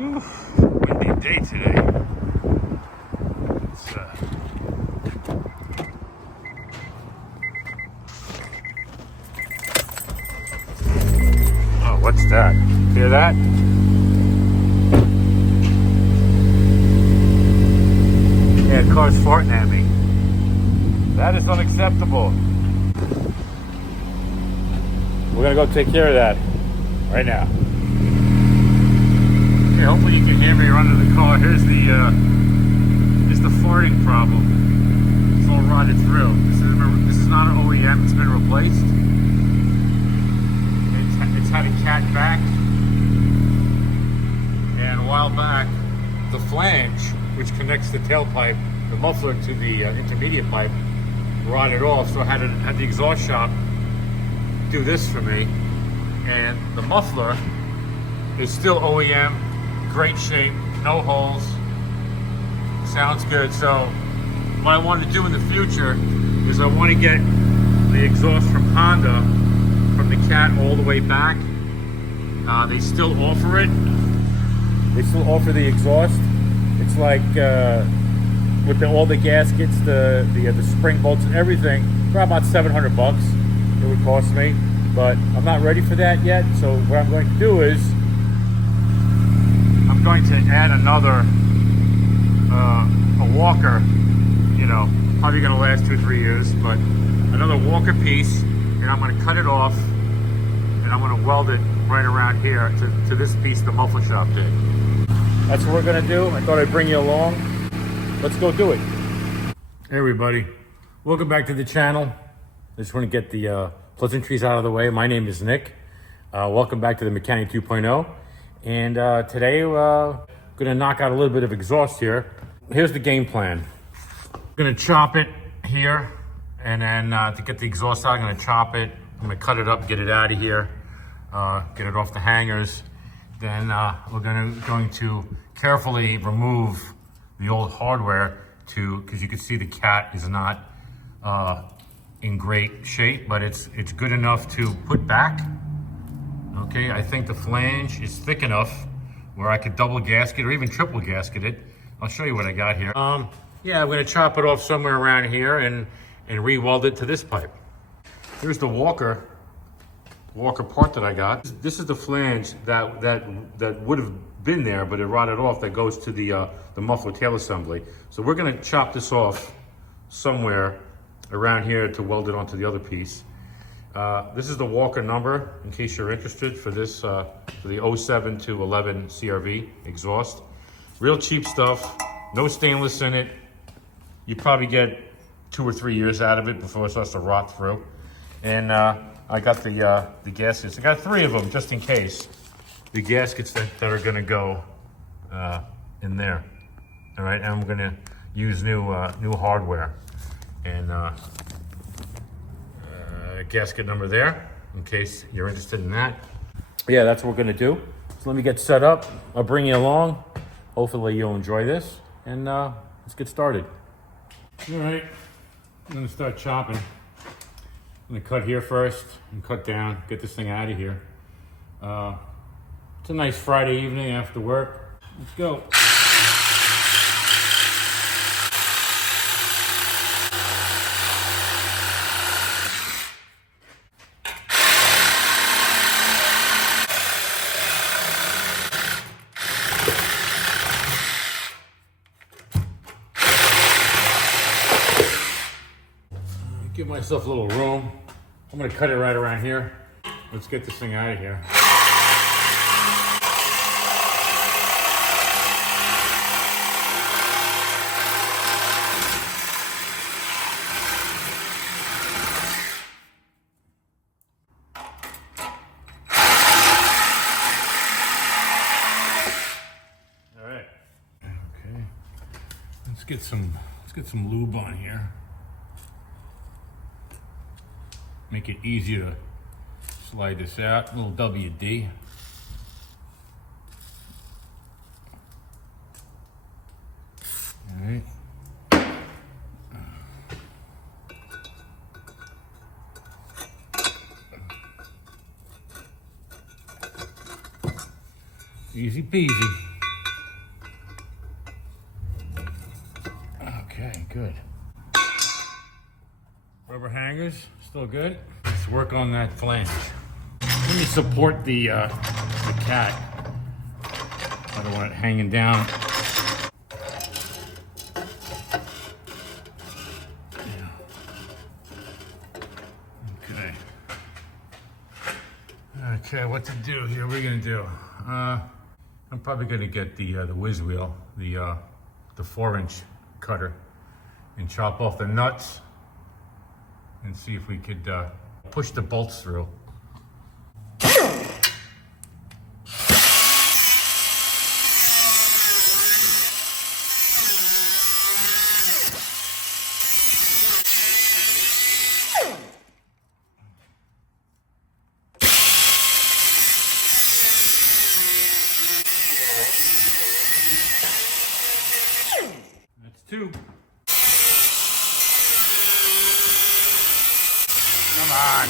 Oof, windy day today. It's, oh, what's that? Hear that? Yeah, car's farting at me. That is unacceptable. We're gonna go take care of that right now. Okay, hopefully you can hear me under the car. Here's the farting problem. It's all rotted through. This is not an OEM. It's been replaced. It's had a cat back, and a while back, the flange, which connects the tailpipe, the muffler to the intermediate pipe, rotted off. So I had the exhaust shop do this for me, and the muffler is still OEM, great shape, no holes, sounds good. So what I want to do in the future is I want to get the exhaust from Honda, from the Cat all the way back. They still offer it. They still offer the exhaust. It's like with all the gaskets, the spring bolts and everything, for about $700 it would cost me. But I'm not ready for that yet. So what I'm going to do is I'm going to add another a walker, you know, probably going to last 2-3 years, but another walker piece, and I'm going to cut it off and I'm going to weld it right around here to this piece the muffler shop did. That's what we're going to do. I thought I'd bring you along. Let's go do it. Hey everybody, welcome back to the channel. I just want to get the pleasantries out of the way. My name is Nick. Welcome back to the Mechanic 2.0. And today we're gonna knock out a little bit of exhaust here. Here's the game plan. I'm gonna chop it here, and then to get the exhaust out, I'm gonna chop it. I'm gonna cut it up, get it out of here, get it off the hangers. Then we're going to carefully remove the old hardware because you can see the Cat is not in great shape, but it's good enough to put back. Okay, I think the flange is thick enough where I could double gasket or even triple gasket it. I'll show you what I got here. Yeah, I'm gonna chop it off somewhere around here and re-weld it to this pipe. Here's the walker part that I got. This is the flange that would have been there, but it rotted off, that goes to the muffler tail assembly. So we're gonna chop this off somewhere around here to weld it onto the other piece. This is the walker number, in case you're interested, for this, for the 07 to 11 CRV exhaust. Real cheap stuff, no stainless in it. You probably get 2 or 3 years out of it before it starts to rot through. And I got the gaskets. I got 3 of them just in case. The gaskets that are gonna go in there. All right, and I'm gonna use new hardware. And gasket number there, in case you're interested in that. Yeah, that's what we're gonna do. So let me get set up. I'll bring you along. Hopefully you'll enjoy this, and let's get started. All right, I'm gonna start chopping. I'm gonna cut here first and cut down, get this thing out of here. It's a nice Friday evening after work. Let's go. Give myself a little room. I'm gonna cut it right around here. Let's get this thing out of here. All right. Okay. Let's get some lube on here. Make it easier to slide this out. A little WD. All right. Easy peasy. good. Rubber hangers, still good. Let's work on that flange. Let me support the cat. I don't want it hanging down. Yeah. Okay. Okay, what to do here? What are we gonna do? I'm probably gonna get the whiz wheel, the 4-inch cutter, and chop off the nuts and see if we could push the bolts through. That's 2. Come on.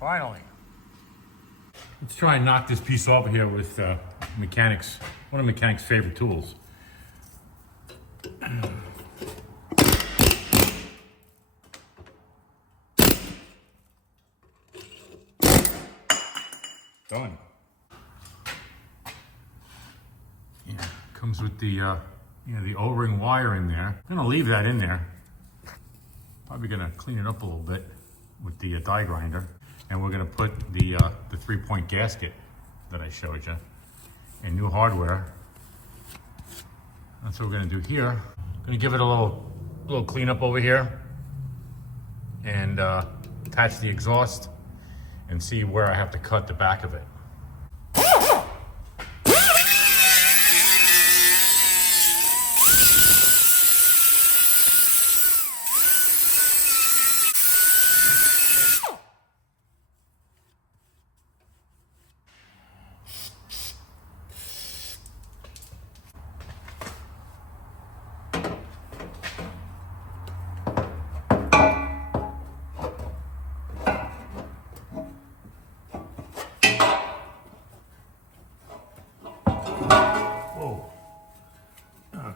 Finally. Let's try and knock this piece over here with one of mechanics' favorite tools. Done. Yeah, comes with the the O-ring wire in there. I'm gonna leave that in there. Probably gonna clean it up a little bit with the die grinder, and we're gonna put the 3-point gasket that I showed you in new hardware. That's what we're gonna do here. Gonna give it a little cleanup over here, and attach the exhaust, and see where I have to cut the back of it.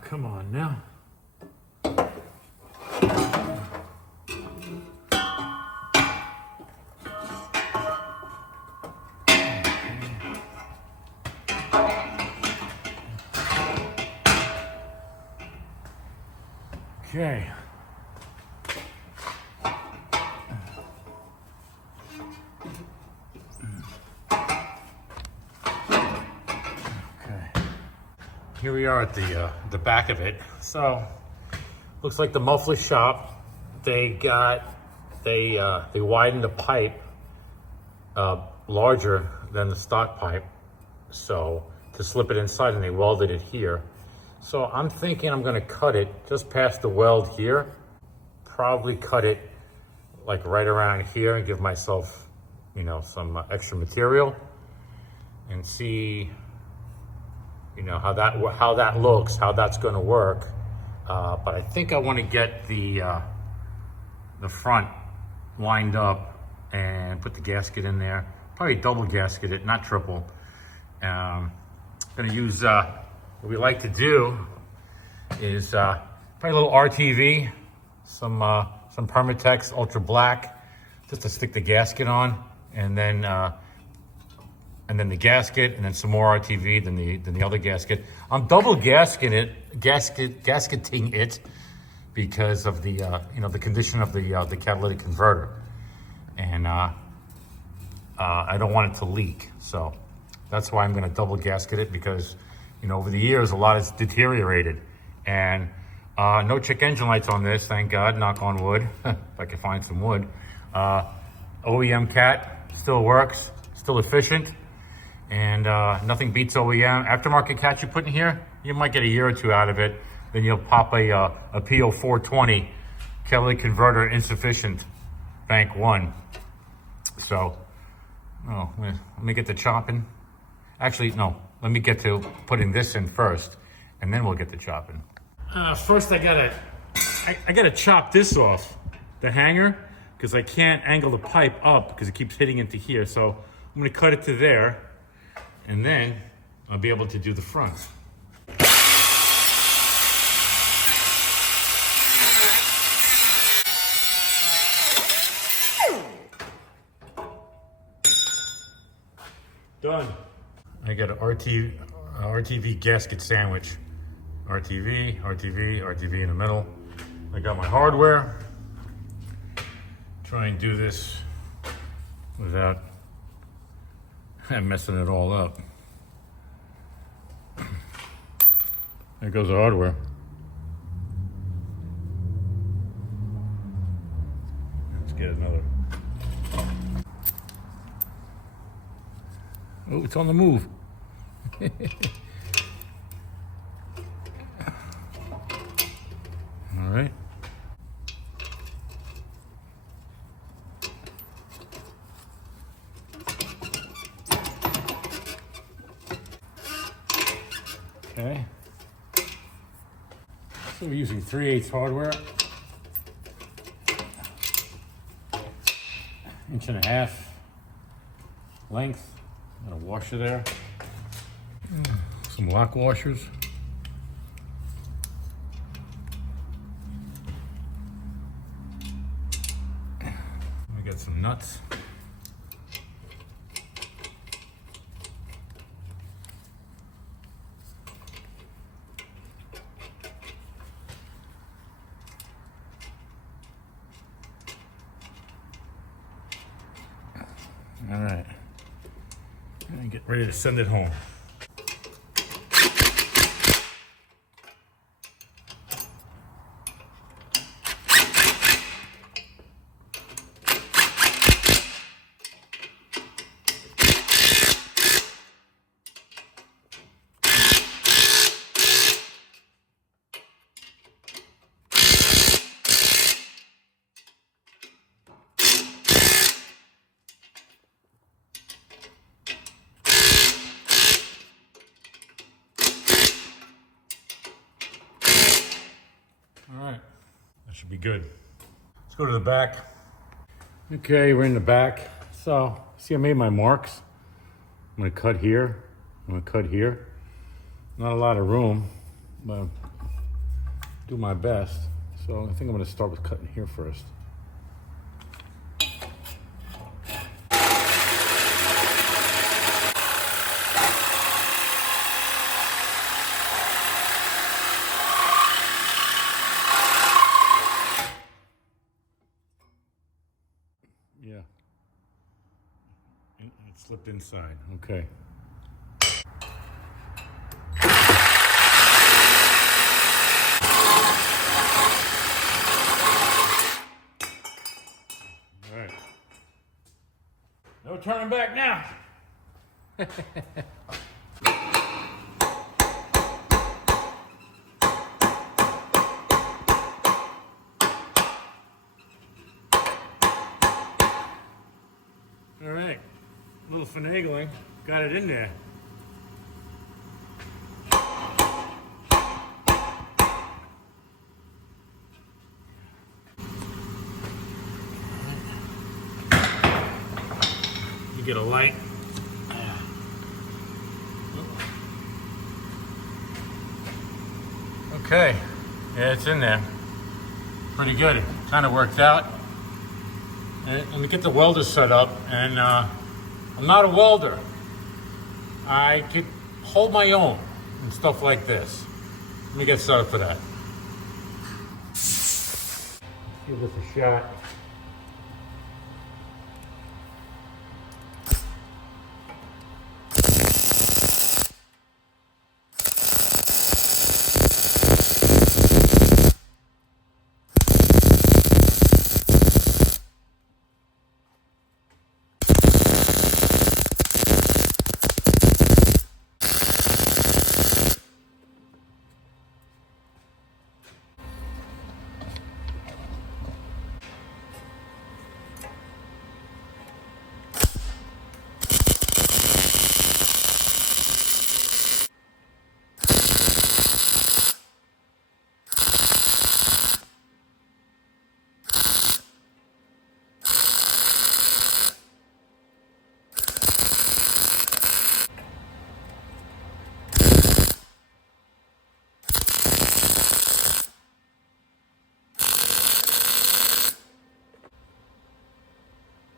Come on now. Okay. Here we are at the back of it. So looks like the muffler shop, they widened the pipe larger than the stock pipe, so to slip it inside, and they welded it here. So I'm thinking I'm gonna cut it just past the weld here, probably cut it like right around here and give myself, some extra material, and see how that looks, how that's going to work. But I think I want to get the front lined up and put the gasket in there. Probably double gasket it, not triple. Going to use what we like to do is probably a little RTV, some Permatex Ultra Black, just to stick the gasket on, and then the gasket, and then some more RTV than the other gasket. I'm double gasketing it because of the the condition of the catalytic converter, and I don't want it to leak. So that's why I'm going to double gasket it, because over the years a lot has deteriorated, and no check engine lights on this, thank God, knock on wood. If I can find some wood. OEM cat still works, still efficient. And nothing beats OEM. Aftermarket cat you put in here, you might get a year or two out of it. Then you'll pop a PO 420, catalytic converter insufficient, bank 1. So, let me get to chopping. Actually, no, let me get to putting this in first, and then we'll get to chopping. First, I gotta chop this off, the hanger, because I can't angle the pipe up because it keeps hitting into here. So I'm gonna cut it to there, and then I'll be able to do the front. Done. I got an RTV gasket sandwich. RTV, RTV, RTV in the middle. I got my hardware. Try and do this without messing it all up. There goes the hardware. Let's get another. Oh, it's on the move. All right. Okay. So we're using 3/8 hardware. 1.5 inch length. Got a washer there. Some lock washers. We got some nuts. All right, and get ready to send it home. All right, that should be good. Let's go to the back. Okay, we're in the back. So, see, I made my marks. I'm gonna cut here. I'm gonna cut here. Not a lot of room, but I'll do my best. So I think I'm gonna start with cutting here first. Yeah. It slipped inside. Okay. All right. No turning back now. All right, a little finagling, got it in there. You get a light. Okay, yeah, it's in there. Pretty good, it kind of worked out. Let me get the welder set up, and I'm not a welder. I could hold my own and stuff like this. Let me get set up for that. Give this a shot.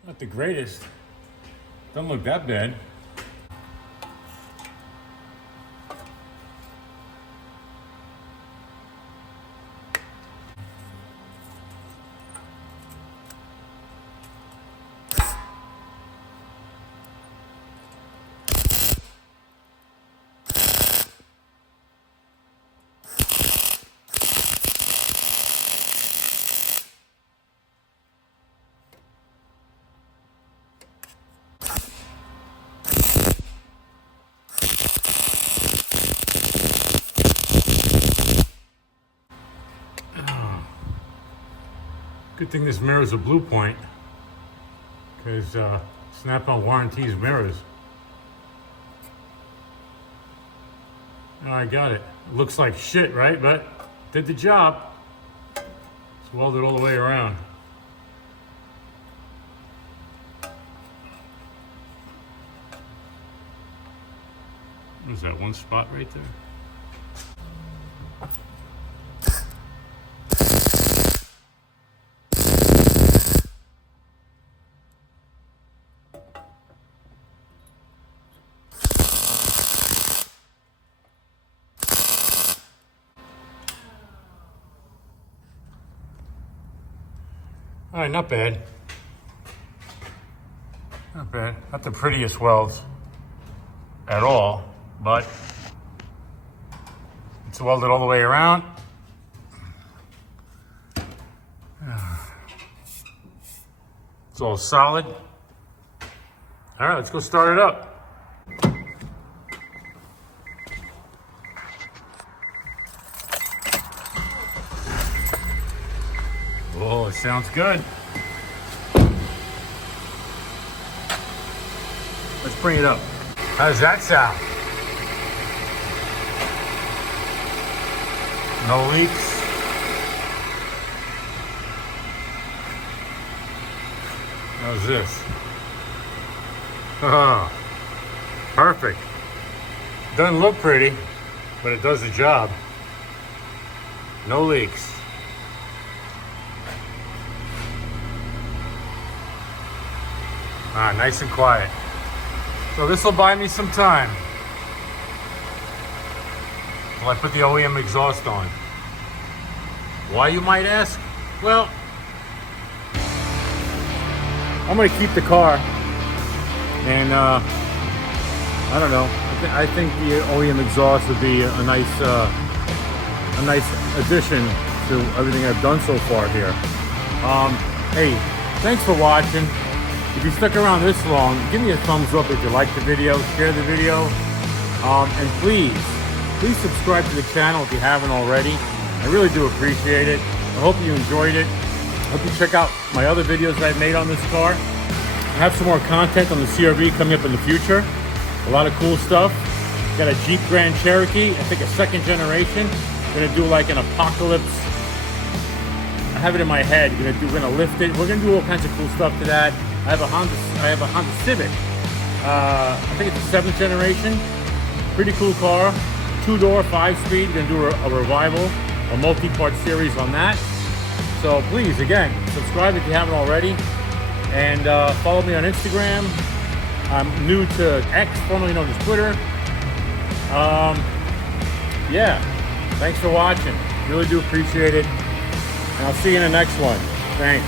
Not the greatest. Doesn't look that bad. Good thing this mirror is a Blue Point, because Snap-on warranties mirrors. Oh, I got it. Looks like shit, right? But did the job. It's welded all the way around. Is that one spot right there? All right, not bad. Not bad. Not the prettiest welds at all, but it's welded all the way around. It's all solid. All right, let's go start it up. Oh, it sounds good. Let's bring it up. How does that sound? No leaks. How's this? Oh, perfect. Doesn't look pretty, but it does the job. No leaks. Ah, nice and quiet. So this will buy me some time while I put the OEM exhaust on. Why, you might ask? Well, I'm gonna keep the car, and I don't know. I think the OEM exhaust would be a nice addition to everything I've done so far here. Hey, thanks for watching. If you stuck around this long, give me a thumbs up if you liked the video, share the video, and please subscribe to the channel if you haven't already. I really do appreciate it. I hope you enjoyed it. I hope you check out my other videos that I've made on this car. I have some more content on the CRV coming up in the future. A lot of cool stuff. Got a Jeep Grand Cherokee, I think a second generation. Gonna do like an apocalypse. I have it in my head. We're gonna lift it. We're gonna do all kinds of cool stuff to that. I have a Honda Civic. I think it's a 7th generation. Pretty cool car. 2-door, 5-speed. Gonna do a revival, a multi-part series on that. So please, again, subscribe if you haven't already, and follow me on Instagram. I'm new to X, formerly known as Twitter. Yeah, thanks for watching. Really do appreciate it, and I'll see you in the next one. Thanks.